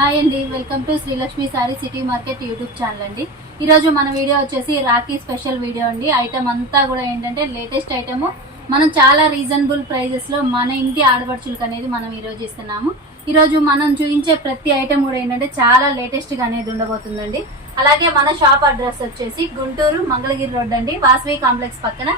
Hi అండి welcome to Srilakshmi sari city market YouTube channel అండి. ఈరోజు మన వీడియో వచ్చేసి రాఖీ స్పెషల్ వీడియో అండి. ఐటమ్ అంతా కూడా ఏంటంటే లేటెస్ట్ ఐటమ్. మనం చాలా రీజనబుల్ ప్రైజెస్లో మన ఇంటి ఆడపడుచులకు అనేది మనం ఈరోజు ఇస్తున్నాము. ఈరోజు మనం చూపించే ప్రతి ఐటమ్ కూడా ఏంటంటే చాలా లేటెస్ట్గా అనేది ఉండబోతుందండి. అలాగే మన షాప్ అడ్రస్ వచ్చేసి గుంటూరు మంగళగిరి రోడ్ అండి. వాసవి కాంప్లెక్స్ పక్కన.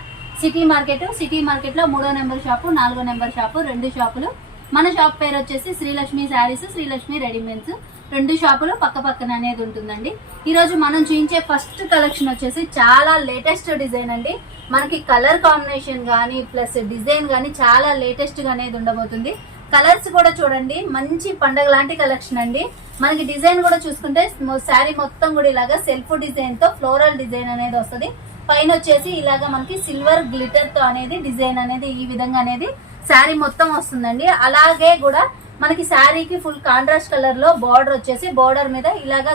సిటీ మార్కెట్ సిటీ మార్కెట్లో మూడో నెంబర్ షాపు నాలుగో నెంబర్ షాపు రెండు షాపులు. మన షాప్ పేరు వచ్చేసి శ్రీలక్ష్మి శారీస్ శ్రీలక్ష్మి రెడీమేడ్స్. రెండు షాపులు పక్క పక్కన అనేది ఉంటుందండి. ఈరోజు మనం చూపించే ఫస్ట్ కలెక్షన్ వచ్చేసి చాలా లేటెస్ట్ డిజైన్ అండి. మనకి కలర్ కాంబినేషన్ కానీ ప్లస్ డిజైన్ కానీ చాలా లేటెస్ట్గా అనేది ఉండబోతుంది. కలర్స్ కూడా చూడండి మంచి పండగ లాంటి కలెక్షన్ అండి. మనకి డిజైన్ కూడా చూసుకుంటే శారీ మొత్తం కూడా ఇలాగా సెల్ఫ్ డిజైన్తో ఫ్లోరల్ డిజైన్ అనేది వస్తుంది. పైన వచ్చేసి ఇలాగా మనకి సిల్వర్ గ్లిటర్తో అనేది డిజైన్ అనేది ఈ విధంగా అనేది శారీ మొత్తం వస్తుందండి. అలాగే కూడా మనకి శారీకి ఫుల్ కాంట్రాస్ట్ కలర్లో బార్డర్ వచ్చేసి బార్డర్ మీద ఇలాగా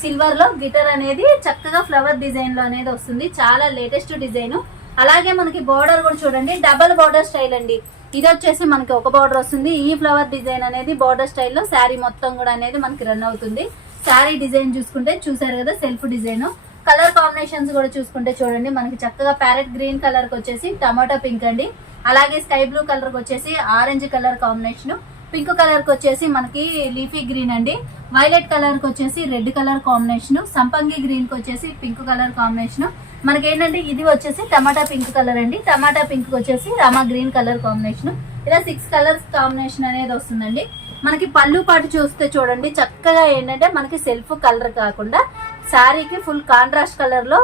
సిల్వర్లో గిటర్ అనేది చక్కగా ఫ్లవర్ డిజైన్లో అనేది వస్తుంది. చాలా లేటెస్ట్ డిజైన్ అలాగే మనకి బార్డర్ కూడా చూడండి. డబల్ బార్డర్ స్టైల్ అండి. ఇది వచ్చేసి మనకి ఒక బార్డర్ వస్తుంది. ఈ ఫ్లవర్ డిజైన్ అనేది బార్డర్ స్టైల్లో శారీ మొత్తం కూడా అనేది మనకి రన్ అవుతుంది. శారీ డిజైన్ చూసుకుంటే చూసారు కదా సెల్ఫ్ డిజైన్ కలర్ కాంబినేషన్స్ కూడా చూసుకుంటే చూడండి. మనకి చక్కగా ప్యారెట్ గ్రీన్ కలర్కి వచ్చేసి టమాటో పింక్ అండి. అలాగే స్కై బ్లూ కలర్ వచ్చేసి ఆరెంజ్ కలర్ కాంబినేషన్. పింక్ కలర్కి వచ్చేసి మనకి లీఫీ గ్రీన్ అండి. వైలెట్ కలర్కి వచ్చేసి రెడ్ కలర్ కాంబినేషన్. సంపంగి గ్రీన్కి వచ్చేసి పింక్ కలర్ కాంబినేషన్. మనకి ఏంటంటే ఇది వచ్చేసి టమాటా పింక్ కలర్ అండి. టమాటా పింక్ వచ్చేసి రామా గ్రీన్ కలర్ కాంబినేషన్. ఇలా సిక్స్ కలర్స్ కాంబినేషన్ అనేది వస్తుందండి. మనకి పళ్ళు పాటు చూస్తే చూడండి చక్కగా ఏంటంటే మనకి సెల్ఫ్ కలర్ కాకుండా శారీకి ఫుల్ కాంట్రాస్ట్ కలర్లో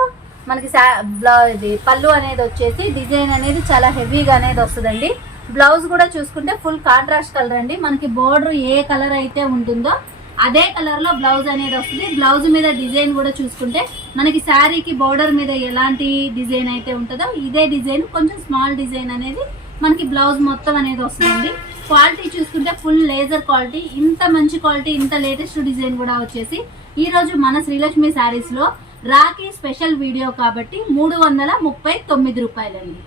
మనకి శా- బ్లౌ- ఇది పళ్ళు అనేది వచ్చేసి డిజైన్ అనేది చాలా హెవీగా అనేది వస్తుందండి. బ్లౌజ్ కూడా చూసుకుంటే ఫుల్ కాంట్రాస్ట్ కలర్ అండి. మనకి బోర్డర్ ఏ కలర్ అయితే ఉంటుందో అదే కలర్లో బ్లౌజ్ అనేది వస్తుంది. బ్లౌజ్ మీద డిజైన్ కూడా చూసుకుంటే మనకి శారీకి బోర్డర్ మీద ఎలాంటి డిజైన్ అయితే ఉంటుందో ఇదే డిజైన్ కొంచెం స్మాల్ డిజైన్ అనేది మనకి బ్లౌజ్ మొత్తం అనేది వస్తుందండి. క్వాలిటీ చూసుకుంటే ఫుల్ లేజర్ క్వాలిటీ ఇంత మంచి క్వాలిటీ ఇంత లేటెస్ట్ డిజైన్ కూడా వచ్చేసి ఈరోజు మన శ్రీలక్ష్మి శారీస్లో రాఖీ స్పెషల్ వీడియో కాబట్టి మూడు వందల ముప్పై తొమ్మిది రూపాయలండి.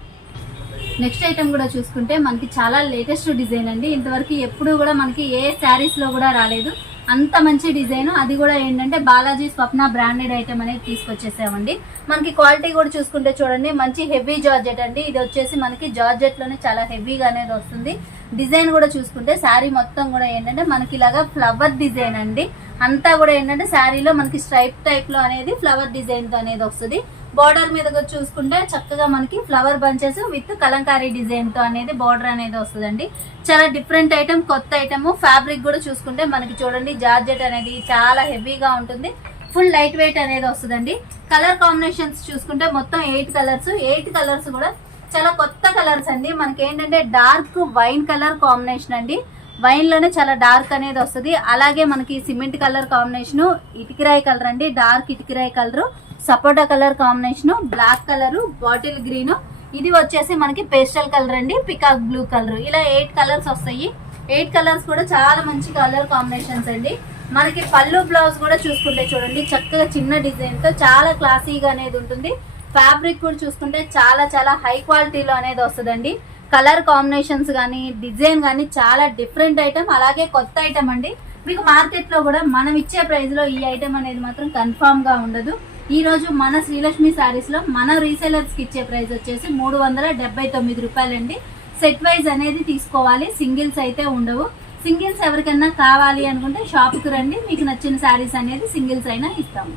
నెక్స్ట్ ఐటమ్ కూడా చూసుకుంటే మనకి చాలా లేటెస్ట్ డిజైన్ అండి. ఇంతవరకు ఎప్పుడు కూడా మనకి ఏ శారీస్లో కూడా రాలేదు. అంత మంచి డిజైన్. అది కూడా ఏంటంటే బాలాజీ స్వప్న బ్రాండెడ్ ఐటమ్ అనేది తీసుకొచ్చేసామండి. మనకి క్వాలిటీ కూడా చూసుకుంటే చూడండి మంచి హెవీ జార్జెట్ అండి. ఇది వచ్చేసి మనకి జార్జెట్లోనే చాలా హెవీగా అనేది వస్తుంది. డిజైన్ కూడా చూసుకుంటే శారీ మొత్తం కూడా ఏంటంటే మనకి ఇలాగా ఫ్లవర్ డిజైన్ అండి. అంతా కూడా ఏంటంటే శారీలో మనకి స్ట్రైప్ టైప్లో అనేది ఫ్లవర్ డిజైన్తో అనేది వస్తుంది. బార్డర్ మీద చూసుకుంటే చక్కగా మనకి ఫ్లవర్ బంచెస్ విత్ కలంకారీ డిజైన్తో అనేది బార్డర్ అనేది వస్తుందండి. చాలా డిఫరెంట్ ఐటమ్ కొత్త ఐటమ్ ఫ్యాబ్రిక్ కూడా చూసుకుంటే మనకి చూడండి జార్జెట్ అనేది చాలా హెవీగా ఉంటుంది. ఫుల్ లైట్ వెయిట్ అనేది వస్తుందండి. కలర్ కాంబినేషన్స్ చూసుకుంటే మొత్తం ఎయిట్ కలర్స్ ఎయిట్ కలర్స్ కూడా చాలా కొత్త కలర్స్ అండి. మనకి ఏంటంటే డార్క్ వైన్ కలర్ కాంబినేషన్ అండి. వైన్లోనే చాలా డార్క్ అనేది వస్తుంది. అలాగే మనకి సిమెంట్ కలర్ కాంబినేషన్ ఇటుకిరాయి కలర్ అండి. Dark ఇటుకిరాయి colour sapota colour combination black colour bottle green ఇది వచ్చేసి మనకి పేస్టల్ కలర్ అండి. పికాక్ బ్లూ కలర్ ఇలా ఎయిట్ కలర్స్ వస్తాయి. ఎయిట్ కలర్స్ కూడా చాలా మంచి కలర్ కాంబినేషన్స్ అండి. మనకి పళ్ళు బ్లౌజ్ కూడా చూసుకుంటే చూడండి. చక్కగా చిన్న డిజైన్తో చాలా క్లాసీగా అనేది ఉంటుంది. ఫ్యాబ్రిక్ కూడా చూసుకుంటే చాలా చాలా హై క్వాలిటీలో అనేది వస్తుందండి. కలర్ కాంబినేషన్స్ కానీ డిజైన్ కానీ చాలా డిఫరెంట్ ఐటమ్ అలాగే కొత్త ఐటమ్ అండి. మీకు మార్కెట్లో కూడా మనం ఇచ్చే ప్రైస్లో ఈ ఐటమ్ అనేది మాత్రం కన్ఫామ్గా ఉండదు. ఈ రోజు మన శ్రీలక్ష్మి సారీస్లో మన రీసేలర్స్కి ఇచ్చే ప్రైస్ వచ్చేసి మూడు వందల డెబ్బై తొమ్మిది రూపాయలండి. సెట్ వైజ్ అనేది తీసుకోవాలి సింగిల్స్ అయితే ఉండవు. సింగిల్స్ ఎవరికైనా కావాలి అనుకుంటే షాప్కి రండి మీకు నచ్చిన శారీస్ అనేది సింగిల్స్ అయినా ఇస్తాము.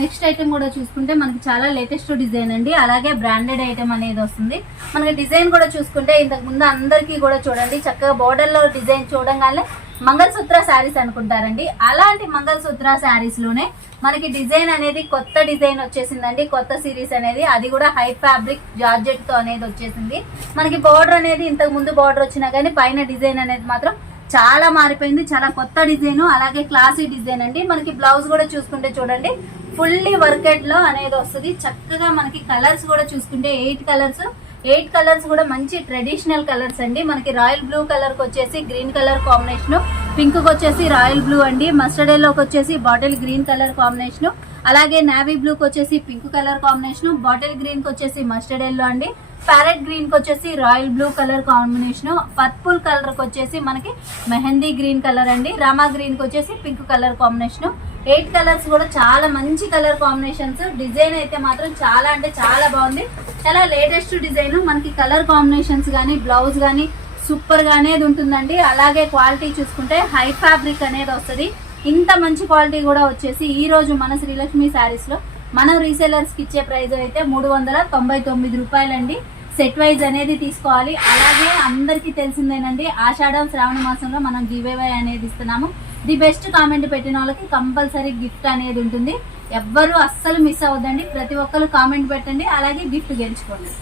నెక్స్ట్ ఐటమ్ కూడా చూసుకుంటే మనకి చాలా లేటెస్ట్ డిజైన్ అండి. అలాగే బ్రాండెడ్ ఐటమ్ అనేది వస్తుంది. మనకి డిజైన్ కూడా చూసుకుంటే ఇంతకు ముందు అందరికీ కూడా చూడండి చక్కగా బోర్డర్లో డిజైన్ చూడంగానే మంగళసూత్ర శారీస్ అనుకుంటారండి. అలాంటి మంగళసూత్ర శారీస్లోనే మనకి డిజైన్ అనేది కొత్త డిజైన్ వచ్చేసిందండి. కొత్త సిరీస్ అనేది. అది కూడా హై ఫ్యాబ్రిక్ జార్జెట్తో అనేది వచ్చేసింది. మనకి బార్డర్ అనేది ఇంతకు ముందు బార్డర్ వచ్చినా కానీ పైన డిజైన్ అనేది మాత్రం చాలా మారిపోయింది. చాలా కొత్త డిజైన్ అలాగే క్లాసీ డిజైన్ అండి. మనకి బ్లౌజ్ కూడా చూసుకుంటే చూడండి ఫుల్లీ వర్కెడ్లో అనేది వస్తుంది. చక్కగా మనకి కలర్స్ కూడా చూసుకుంటే ఎయిట్ కలర్స్ ఎయిట్ కలర్స్ కూడా మంచి ట్రెడిషనల్ కలర్స్ అండి. మనకి రాయల్ బ్లూ కలర్కి వచ్చేసి గ్రీన్ కలర్ కాంబినేషన్ పింక్కి వచ్చేసి రాయల్ బ్లూ అండి. మస్టర్డ్ ఎల్లోకి వచ్చేసి బాటిల్ గ్రీన్ కలర్ కాంబినేషన్ అలాగే నావీ బ్లూ కి వచ్చేసి పింక్ కలర్ కాంబినేషన్ బాటిల్ గ్రీన్కి వచ్చేసి మస్టర్డ్ ఎల్లో అండి. ప్యారెట్ గ్రీన్కి వచ్చేసి royal blue colour combination purple కలర్కి వచ్చేసి మనకి మెహందీ గ్రీన్ కలర్ అండి. రామా గ్రీన్కి వచ్చేసి pink colour combination eight colours కూడా చాలా మంచి కలర్ కాంబినేషన్స్ డిజైన్ అయితే మాత్రం చాలా అంటే చాలా బాగుంది. చాలా లేటెస్ట్ డిజైన్ మనకి కలర్ కాంబినేషన్స్ కానీ బ్లౌజ్ కానీ సూపర్ గానే అనేది ఉంటుందండి. అలాగే క్వాలిటీ చూసుకుంటే హై ఫ్యాబ్రిక్ అనేది వస్తుంది. ఇంత మంచి క్వాలిటీ కూడా వచ్చేసి ఈ రోజు మన శ్రీలక్ష్మి శారీస్లో మనం రీసేలర్స్కి ఇచ్చే ప్రైస్ అయితే మూడు వందల తొంభై తొమ్మిది రూపాయలండి. సెట్ వైజ్ అనేది తీసుకోవాలి. అలాగే అందరికీ తెలిసిందేనండి ఆషాఢం శ్రావణ మాసంలో మనం గివేవై అనేది ఇస్తున్నాము. ది బెస్ట్ కామెంట్ పెట్టిన వాళ్ళకి కంపల్సరీ గిఫ్ట్ అనేది ఉంటుంది. ఎవ్వరు అస్సలు మిస్ అవ్వదండి ప్రతి ఒక్కరు కామెంట్ పెట్టండి. అలాగే గిఫ్ట్ గెలుచుకోండి.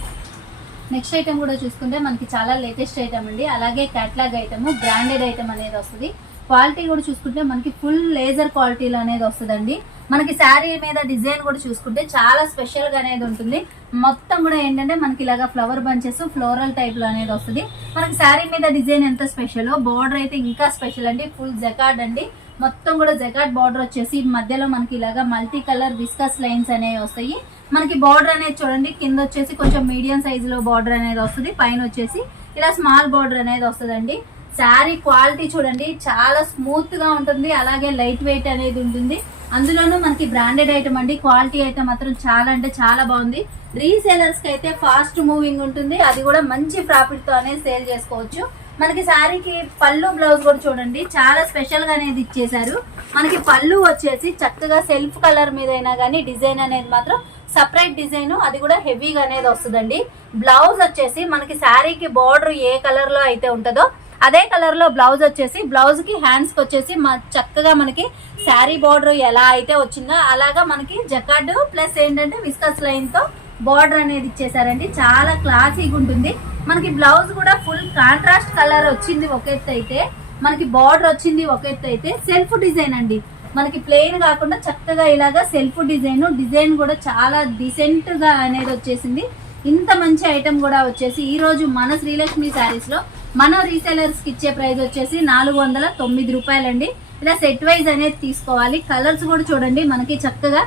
నెక్స్ట్ ఐటమ్ కూడా చూసుకుంటే మనకి చాలా లేటెస్ట్ ఐటమ్ అండి. అలాగే క్యాట్లాగ్ ఐటమ్ బ్రాండెడ్ ఐటమ్ అనేది వస్తుంది. క్వాలిటీ కూడా చూసుకుంటే మనకి ఫుల్ లేజర్ క్వాలిటీలో అనేది వస్తుందండి. మనకి శారీ మీద డిజైన్ కూడా చూసుకుంటే చాలా స్పెషల్గా అనేది ఉంటుంది. మొత్తం కూడా ఏంటంటే మనకి ఇలాగా ఫ్లవర్ బంచెస్ ఫ్లోరల్ టైప్లో అనేది వస్తుంది. మనకి శారీ మీద డిజైన్ ఎంత స్పెషల్? బోర్డర్ అయితే ఇంకా స్పెషల్ అండి. ఫుల్ జకార్డ్ అండి. మొత్తం కూడా జకాట్ బార్డర్ వచ్చేసి మధ్యలో మనకి ఇలాగా మల్టీ కలర్ విస్కస్ లైన్స్ అనేవి వస్తాయి. మనకి బార్డర్ అనేది చూడండి కింద వచ్చేసి కొంచెం మీడియం సైజ్లో బార్డర్ అనేది వస్తుంది. పైన వచ్చేసి ఇలా స్మాల్ బార్డర్ అనేది వస్తుందండి. శారీ క్వాలిటీ చూడండి చాలా స్మూత్గా ఉంటుంది. అలాగే లైట్ వెయిట్ అనేది ఉంటుంది. అందులోనూ మనకి బ్రాండెడ్ ఐటమ్ అండి. క్వాలిటీ అయితే మాత్రం చాలా అంటే చాలా బాగుంది. రీసేలర్స్కి అయితే ఫాస్ట్ మూవింగ్ ఉంటుంది. అది కూడా మంచి ప్రాఫిట్ తోనే అనేది సేల్ చేసుకోవచ్చు. మనకి శారీకి పళ్ళు బ్లౌజ్ కూడా చూడండి. చాలా స్పెషల్గా అనేది ఇచ్చేసారు మనకి పళ్ళు వచ్చేసి చక్కగా సెల్ఫ్ కలర్ మీద అయినా కానీ డిజైన్ అనేది మాత్రం సపరేట్ డిజైన్ అది కూడా హెవీగా అనేది వస్తుందండి. బ్లౌజ్ వచ్చేసి మనకి శారీకి బార్డర్ ఏ కలర్లో అయితే ఉంటుందో అదే కలర్లో బ్లౌజ్ వచ్చేసి బ్లౌజ్కి హ్యాండ్స్కి వచ్చేసి చక్కగా మనకి శారీ బార్డర్ ఎలా అయితే వచ్చిందో అలాగా మనకి జకార్డ్ ప్లస్ ఏంటంటే విస్కస్ లైన్తో బార్డర్ అనేది ఇచ్చేసారండి చాలా క్లాసీగా ఉంటుంది. మనకి బ్లౌజ్ కూడా ఫుల్ కాంట్రాస్ట్ కలర్ వచ్చింది ఒక ఎత్తు అయితే మనకి బార్డర్ వచ్చింది ఒక ఎత్తు అయితే సెల్ఫ్ డిజైన్ అండి. మనకి ప్లెయిన్ కాకుండా చక్కగా ఇలాగా సెల్ఫ్ డిజైన్ డిజైన్ కూడా చాలా డిసెంట్గా అనేది వచ్చేసింది. ఇంత మంచి ఐటమ్ కూడా వచ్చేసి ఈ రోజు మన శ్రీలక్ష్మి శారీస్లో మన రీసెలర్స్కి ఇచ్చే ప్రైస్ వచ్చేసి నాలుగు వందల తొమ్మిది రూపాయలండి. ఇలా సెట్ వైజ్ అనేది తీసుకోవాలి. కలర్స్ కూడా చూడండి. మనకి చక్కగా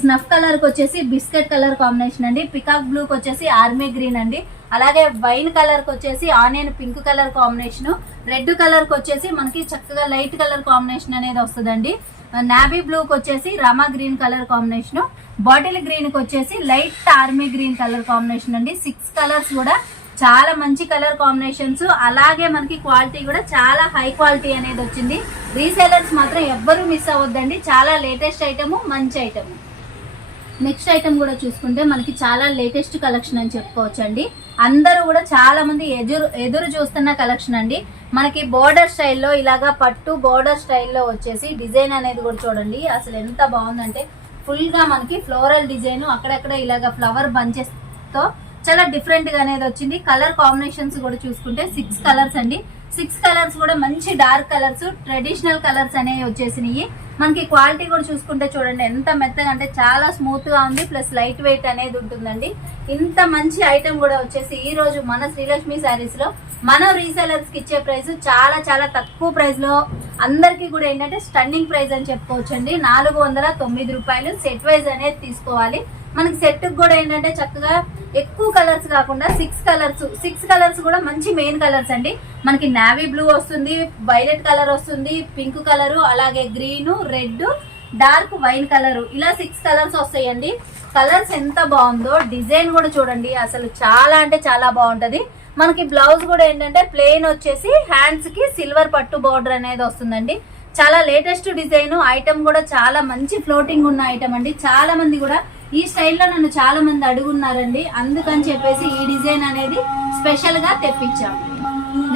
స్నఫ్ కలర్కి వచ్చేసి బిస్కెట్ కలర్ కాంబినేషన్ అండి. పికాక్ బ్లూ కి వచ్చేసి ఆర్మీ గ్రీన్ అండి. అలాగే వైన్ కలర్కి వచ్చేసి onion pink colour combination red కలర్కి వచ్చేసి మనకి చక్కగా లైట్ కలర్ కాంబినేషన్ అనేది వస్తుందండి. నాబీ బ్లూ కి వచ్చేసి Rama green colour combination bottle గ్రీన్కి వచ్చేసి light army green colour combination అండి. సిక్స్ కలర్స్ కూడా చాలా మంచి కలర్ కాంబినేషన్స్. అలాగే మనకి క్వాలిటీ కూడా చాలా హై క్వాలిటీ అనేది వచ్చింది. రీసేలర్స్ మాత్రం ఎవ్వరూ మిస్ అవ్వద్దండి. చాలా లేటెస్ట్ ఐటమ్ మంచి ఐటమ్. నెక్స్ట్ ఐటమ్ కూడా చూసుకుంటే మనకి చాలా లేటెస్ట్ కలెక్షన్ అని చెప్పుకోవచ్చండి. అందరూ కూడా చాలా మంది ఎదురు ఎదురు చూస్తున్న కలెక్షన్ అండి. మనకి బోర్డర్ స్టైల్లో ఇలాగా పట్టు బోర్డర్ స్టైల్లో వచ్చేసి డిజైన్ అనేది కూడా చూడండి. అసలు ఎంత బాగుందంటే ఫుల్గా మనకి ఫ్లోరల్ డిజైన్ అక్కడక్కడ ఇలాగా ఫ్లవర్ బంచెస్తో చాలా డిఫరెంట్గా అనేది వచ్చింది. కలర్ కాంబినేషన్స్ కూడా చూసుకుంటే సిక్స్ కలర్స్ అండి. సిక్స్ కలర్స్ కూడా మంచి డార్క్ కలర్స్ ట్రెడిషనల్ కలర్స్ అనేవి వచ్చేసినాయి. మనకి క్వాలిటీ కూడా చూసుకుంటే చూడండి ఎంత మెత్తగా అంటే చాలా స్మూత్గా ఉంది ప్లస్ లైట్ వెయిట్ అనేది ఉంటుందండి. ఇంత మంచి ఐటమ్ కూడా వచ్చేసి ఈ రోజు మన శ్రీలక్ష్మి శారీస్లో మన రీసెలర్స్కి ఇచ్చే ప్రైస్ చాలా చాలా తక్కువ ప్రైస్లో అందరికీ కూడా ఏంటంటే స్టన్నింగ్ ప్రైస్ అని చెప్పుకోవచ్చండి. నాలుగు వందల తొమ్మిది రూపాయలు సెట్ వైజ్ అనేది తీసుకోవాలి. మనకి సెట్ కూడా ఏంటంటే చక్కగా ఎక్కువ కలర్స్ కాకుండా సిక్స్ కలర్స్ సిక్స్ కలర్స్ కూడా మంచి మెయిన్ కలర్స్ అండి. మనకి నావీ బ్లూ వస్తుంది వైలెట్ కలర్ వస్తుంది పింక్ కలరు అలాగే green red dark wine colour ఇలా సిక్స్ కలర్స్ వస్తాయండి. కలర్స్ ఎంత బాగుందో డిజైన్ కూడా చూడండి. అసలు చాలా అంటే చాలా బాగుంటది. మనకి బ్లౌజ్ కూడా ఏంటంటే ప్లెయిన్ వచ్చేసి హ్యాండ్స్కి సిల్వర్ పట్టు బార్డర్ అనేది వస్తుందండి. చాలా లేటెస్ట్ డిజైన్ ఐటమ్ కూడా చాలా మంచి ఫ్లోటింగ్ ఉన్న ఐటమ్ అండి. చాలా మంది కూడా ఈ స్టైల్లో నన్ను చాలా మంది అడుగున్నారండి. అందుకని చెప్పేసి ఈ డిజైన్ అనేది స్పెషల్గా తెప్పించాము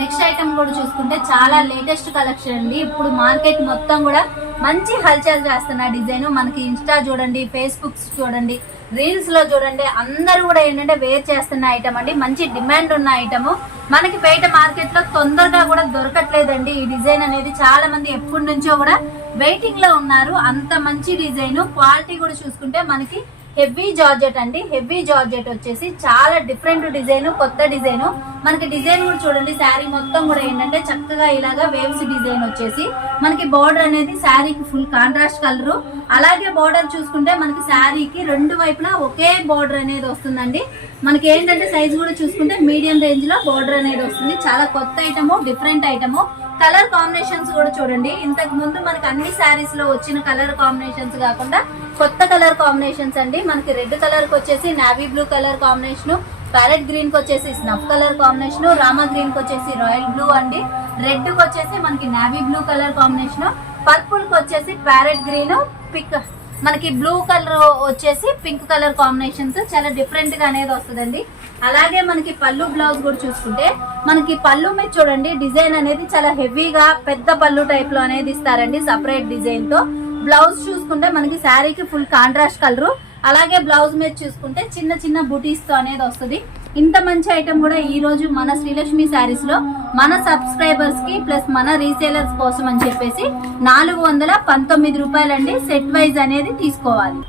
నెక్స్ట్ ఐటమ్ కూడా చూసుకుంటే చాలా లేటెస్ట్ కలెక్షన్ అండి. ఇప్పుడు మార్కెట్ మొత్తం కూడా మంచి హల్చల్ చేస్తున్న డిజైన్. మనకి ఇన్స్టా చూడండి ఫేస్బుక్ చూడండి రీల్స్లో చూడండి అందరూ కూడా ఏంటంటే వేర్ చేస్తున్న ఐటమ్ అండి. మంచి డిమాండ్ ఉన్న ఐటమ్ మనకి బయట మార్కెట్లో తొందరగా కూడా దొరకట్లేదండి. ఈ డిజైన్ అనేది చాలా మంది ఎప్పటి నుంచో కూడా వెయిటింగ్లో ఉన్నారు. అంత మంచి డిజైన్. క్వాలిటీ కూడా చూసుకుంటే మనకి హెవీ జార్జెట్ అండి. హెవీ జార్జెట్ వచ్చేసి చాలా డిఫరెంట్ డిజైన్ కొత్త డిజైన్. మనకి డిజైన్ కూడా చూడండి శారీ మొత్తం కూడా ఏంటంటే చక్కగా ఇలాగా వేవ్స్ డిజైన్ వచ్చేసి. మనకి బోర్డర్ అనేది శారీకి ఫుల్ కాంట్రాస్ట్ కలరు. అలాగే బోర్డర్ చూసుకుంటే మనకి శారీకి రెండు వైపులా ఒకే బోర్డర్ అనేది వస్తుందండి. మనకి ఏంటంటే సైజ్ కూడా చూసుకుంటే మీడియం రేంజ్లో బోర్డర్ అనేది వస్తుంది. చాలా కొత్త item different item. Colour combinations కూడా చూడండి. ఇంతకు ముందు మనకి అన్ని శారీస్లో వచ్చిన కలర్ కాంబినేషన్స్ కాకుండా కొత్త కలర్ కాంబినేషన్స్ అండి. మనకి రెడ్ కలర్కి వచ్చేసి navy blue colour combination parrot గ్రీన్కి వచ్చేసి స్నఫ్ కలర్ కాంబినేషన్ రామా గ్రీన్కి వచ్చేసి రాయల్ బ్లూ అండి. రెడ్కి వచ్చేసి మనకి నావీ బ్లూ కలర్ కాంబినేషన్ పర్పుల్కి వచ్చేసి ప్యారెట్ గ్రీన్ పిక్ మనకి బ్లూ కలర్ వచ్చేసి పింక్ కలర్ కాంబినేషన్స్ చాలా డిఫరెంట్గా అనేది వస్తుందండి. అలాగే మనకి పళ్ళు బ్లౌజ్ కూడా చూసుకుంటే మనకి పళ్ళు మీద చూడండి డిజైన్ అనేది చాలా హెవీగా పెద్ద పళ్ళు టైప్లో అనేది ఇస్తారండి సపరేట్ డిజైన్తో. బ్లౌజ్ చూసుకుంటే మనకి శారీకి ఫుల్ కాంట్రాస్ట్ కలర్ అలాగే బ్లౌజ్ మీద చూసుకుంటే చిన్న చిన్న బుటీస్తో అనేది వస్తుంది. ఇంత మంచి ఐటమ్ కూడా ఈ రోజు మన శ్రీలక్ష్మి శారీస్లో మన సబ్స్క్రైబర్స్కి ప్లస్ మన రీసేలర్స్ కోసం అని చెప్పేసి నాలుగు వందల పంతొమ్మిది రూపాయలండి సెట్ వైజ్ అనేది తీసుకోవాలి.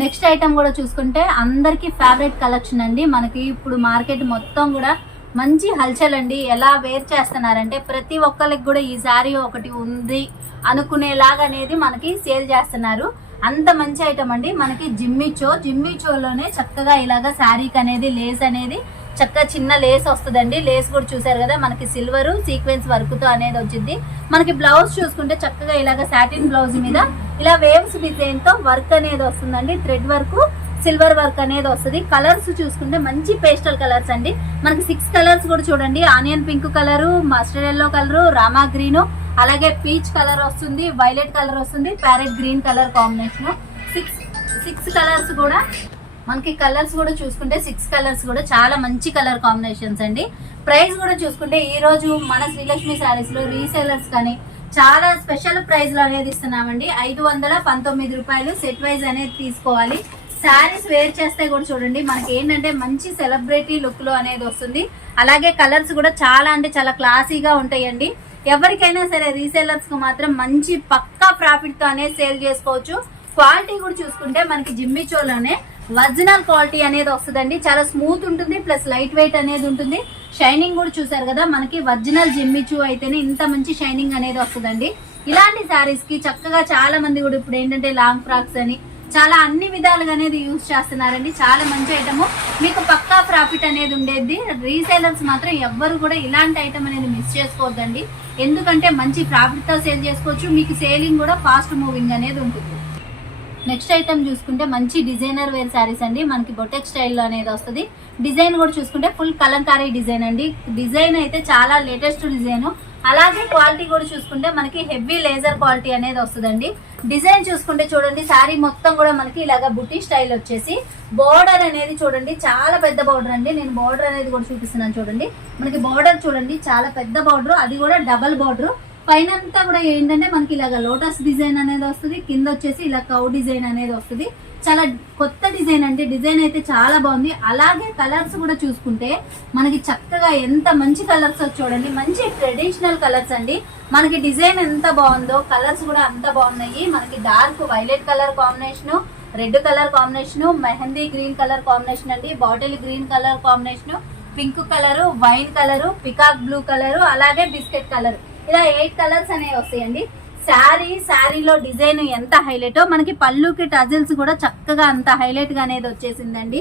నెక్స్ట్ ఐటమ్ కూడా చూసుకుంటే అందరికీ ఫేవరెట్ కలెక్షన్ అండి. మనకి ఇప్పుడు మార్కెట్ మొత్తం కూడా మంచి హల్చల్ అండి. ఎలా వేర్ చేస్తున్నారంటే ప్రతి ఒక్కరికి కూడా ఈ శారీ ఒకటి ఉంది అనుకునేలాగా అనేది మనకి సేల్ చేస్తున్నారు. అంత మంచి ఐటమ్ అండి. మనకి జిమ్మిచో జిమ్మిచోలోనే చక్కగా ఇలాగా శారీకి అనేది లేస్ అనేది చక్కగా చిన్న లేస్ వస్తుందండి. లేస్ కూడా చూసారు కదా మనకి సిల్వర్ సీక్వెన్స్ వర్క్తో అనేది వచ్చింది. మనకి బ్లౌజ్ చూసుకుంటే చక్కగా ఇలాగ సాటిన్ బ్లౌజ్ మీద ఇలా వేవ్స్ డిజైన్తో వర్క్ అనేది వస్తుందండి. థ్రెడ్ వర్క్ సిల్వర్ వర్క్ అనేది వస్తుంది. కలర్స్ చూసుకుంటే మంచి పేస్టల్ కలర్స్ అండి. మనకి సిక్స్ కలర్స్ కూడా చూడండి. Onion pink colour mustard yellow colour Rama green అలాగే పీచ్ కలర్ వస్తుంది వైలెట్ కలర్ వస్తుంది parrot green colour combination. Six six colours కూడా మనకి కలర్స్ కూడా చూసుకుంటే సిక్స్ కలర్స్ కూడా చాలా మంచి కలర్ కాంబినేషన్స్ అండి. ప్రైస్ కూడా చూసుకుంటే ఈ రోజు మన శ్రీలక్ష్మి శారీస్లో రీసేలర్స్ కానీ చాలా స్పెషల్ ప్రైస్ అనేది ఇస్తున్నామండి. ఐదు వందల పంతొమ్మిది రూపాయలు సెట్ వైజ్ అనేది తీసుకోవాలి. శారీస్ వేర్ చేస్తే కూడా చూడండి మనకి ఏంటంటే మంచి సెలబ్రిటీ లుక్లో అనేది వస్తుంది. అలాగే కలర్స్ కూడా చాలా అంటే చాలా క్లాసీగా ఉంటాయండి. ఎవరికైనా సరే రీసేలర్స్కు మాత్రం మంచి పక్కా ప్రాఫిట్తో అనేది సేల్ చేసుకోవచ్చు. క్వాలిటీ కూడా చూసుకుంటే మనకి జిమ్మిచోలోనే ఒరిజినల్ క్వాలిటీ అనేది వస్తుందండి. చాలా స్మూత్ ఉంటుంది ప్లస్ లైట్ వెయిట్ అనేది ఉంటుంది. షైనింగ్ కూడా చూసారు కదా మనకి ఒరిజినల్ జిమ్మిచూ అయితేనే ఇంత మంచి షైనింగ్ అనేది వస్తుందండి. ఇలాంటి శారీస్కి చక్కగా చాలా మంది కూడా ఇప్పుడు ఏంటంటే లాంగ్ ఫ్రాక్స్ అని చాలా అన్ని విధాలుగా అనేది యూజ్ చేస్తున్నారండి. చాలా మంచి ఐటమ్ మీకు పక్కా ప్రాఫిట్ అనేది ఉండేది. రీసేలర్స్ మాత్రం ఎవ్వరు కూడా ఇలాంటి ఐటమ్ అనేది మిస్ చేసుకోవద్దండి. ఎందుకంటే మంచి ప్రాఫిట్తో సేల్ చేసుకోవచ్చు. మీకు సేలింగ్ కూడా ఫాస్ట్ మూవింగ్ అనేది ఉంటుంది. నెక్స్ట్ ఐటమ్ చూసుకుంటే మంచి డిజైనర్ వేర్ శారీస్ అండి. మనకి బొటెక్ స్టైల్లో అనేది వస్తుంది. డిజైన్ కూడా చూసుకుంటే ఫుల్ కలంకారీ డిజైన్ అండి. డిజైన్ అయితే చాలా లేటెస్ట్ డిజైన్. అలాగే క్వాలిటీ కూడా చూసుకుంటే మనకి హెవీ లేజర్ క్వాలిటీ అనేది వస్తుందండి. డిజైన్ చూసుకుంటే చూడండి శారీ మొత్తం కూడా మనకి ఇలాగా బుటీ స్టైల్ వచ్చేసి బోర్డర్ అనేది చూడండి చాలా పెద్ద బోర్డర్ అండి. నేను బోర్డర్ అనేది కూడా చూపిస్తున్నాను చూడండి. మనకి బోర్డర్ చూడండి చాలా పెద్ద బోర్డర్ అది కూడా డబల్ బోర్డర్. పైన అంతా కూడా ఏంటంటే మనకి ఇలాగ లోటస్ డిజైన్ అనేది వస్తుంది కింద వచ్చేసి ఇలా కౌ డిజైన్ అనేది వస్తుంది. చాలా కొత్త డిజైన్ అంటే డిజైన్ అయితే చాలా బాగుంది. అలాగే కలర్స్ కూడా చూసుకుంటే మనకి చక్కగా ఎంత మంచి కలర్స్ చూడండి. మంచి ట్రెడిషనల్ కలర్స్ అండి. మనకి డిజైన్ ఎంత బాగుందో కలర్స్ కూడా అంత బాగున్నాయి. మనకి dark violet colour combination red colour combination mehndi green colour combination అండి. Bottle green colour combination pink colour wine colour peacock blue colour అలాగే బిస్కెట్ కలర్. ఇలా ఎయిట్ కలర్స్ అనేవి వస్తాయండి. శారీ శారీలో డిజైన్ ఎంత హైలైటో మనకి పళ్ళుకి టజిల్స్ కూడా చక్కగా అంత హైలైట్గా అనేది వచ్చేసిందండి.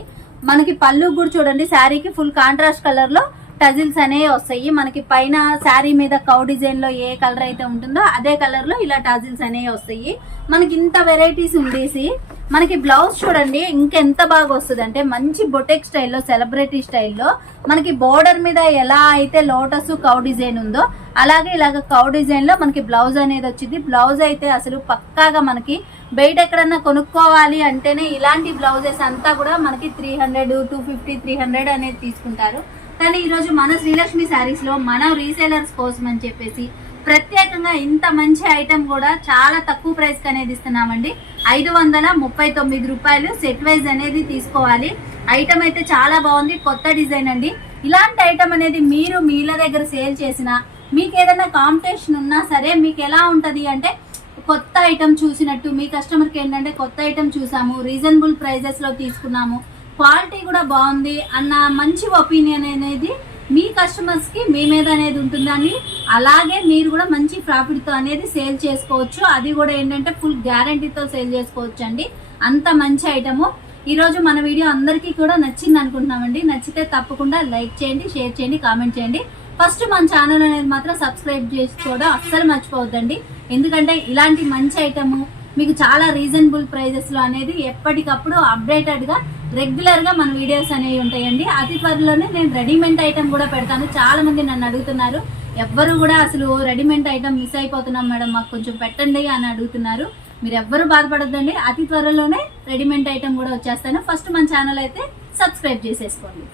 మనకి పళ్ళు కూడా చూడండి శారీకి ఫుల్ కాంట్రాస్ట్ కలర్లో టజిల్స్ అనేవి వస్తాయి. మనకి పైన శారీ మీద కౌ డిజైన్లో ఏ కలర్ అయితే ఉంటుందో అదే కలర్లో ఇలా టజిల్స్ అనేవి వస్తాయి. మనకి ఇంత వెరైటీస్ ఉండేసి మనకి బ్లౌజ్ చూడండి ఇంకెంత బాగా వస్తుంది అంటే మంచి బొటెక్ స్టైల్లో సెలబ్రిటీ స్టైల్లో మనకి బోర్డర్ మీద ఎలా అయితే లోటస్ కౌ డిజైన్ ఉందో అలాగే ఇలాగ కౌ డిజైన్లో మనకి బ్లౌజ్ అనేది వచ్చింది. బ్లౌజ్ అయితే అసలు పక్కాగా మనకి బయట ఎక్కడన్నా కొనుక్కోవాలి అంటేనే ఇలాంటి బ్లౌజెస్ అంతా కూడా మనకి three hundred two fifty three hundred అనేది తీసుకుంటారు. కానీ ఈరోజు మన శ్రీలక్ష్మి శారీస్లో మన రీసేలర్స్ కోసం అని చెప్పేసి ప్రత్యేకంగా ఇంత మంచి ఐటమ్ కూడా చాలా తక్కువ ప్రైస్కి అనేది ఇస్తున్నామండి. ఐదు వందల ముప్పై తొమ్మిది రూపాయలు సెట్ వైజ్ అనేది తీసుకోవాలి. ఐటమ్ అయితే చాలా బాగుంది కొత్త డిజైన్ అండి. ఇలాంటి ఐటమ్ అనేది మీరు మీల దగ్గర సేల్ చేసిన మీకు ఏదైనా కాంపిటీషన్ ఉన్నా సరే మీకు ఎలా ఉంటది అంటే కొత్త ఐటమ్ చూసినట్టు మీ కస్టమర్కి ఏంటంటే కొత్త ఐటమ్ చూసాము రీజనబుల్ ప్రైజెస్లో తీసుకున్నాము క్వాలిటీ కూడా బాగుంది అన్న మంచి ఒపీనియన్ అనేది మీ కస్టమర్స్కి మీ మీద అనేది ఉంటుందని అలాగే మీరు కూడా మంచి ప్రాఫిట్తో అనేది సేల్ చేసుకోవచ్చు. అది కూడా ఏంటంటే ఫుల్ గ్యారంటీతో సేల్ చేసుకోవచ్చు అండి. అంత మంచి ఐటము ఈ రోజు మన వీడియో అందరికీ కూడా నచ్చింది అనుకుంటున్నామండి. నచ్చితే తప్పకుండా లైక్ చేయండి షేర్ చేయండి కామెంట్ చేయండి. ఫస్ట్ మన ఛానల్ అనేది మాత్రం సబ్స్క్రైబ్ చేసుకోవడం అస్సలు మర్చిపోవద్దండి. ఎందుకంటే ఇలాంటి మంచి ఐటము మీకు చాలా రీజనబుల్ ప్రైజెస్లో అనేది ఎప్పటికప్పుడు అప్డేటెడ్గా రెగ్యులర్గా మన వీడియోస్ అనేవి ఉంటాయండి. అతి త్వరలోనే నేను రెడీమేడ్ ఐటమ్ కూడా పెడతాను. చాలామంది నన్ను అడుగుతున్నారు. ఎవ్వరు కూడా అసలు రెడీమేడ్ ఐటమ్ మిస్ అయిపోతున్నాం మేడం మాకు కొంచెం పెట్టండి అని అడుగుతున్నారు. మీరు ఎవ్వరు బాధపడద్దండి. అతి త్వరలోనే రెడీమేడ్ ఐటమ్ కూడా వచ్చేస్తాను. ఫస్ట్ మన ఛానల్ అయితే సబ్స్క్రైబ్ చేసేసుకోండి.